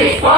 It's.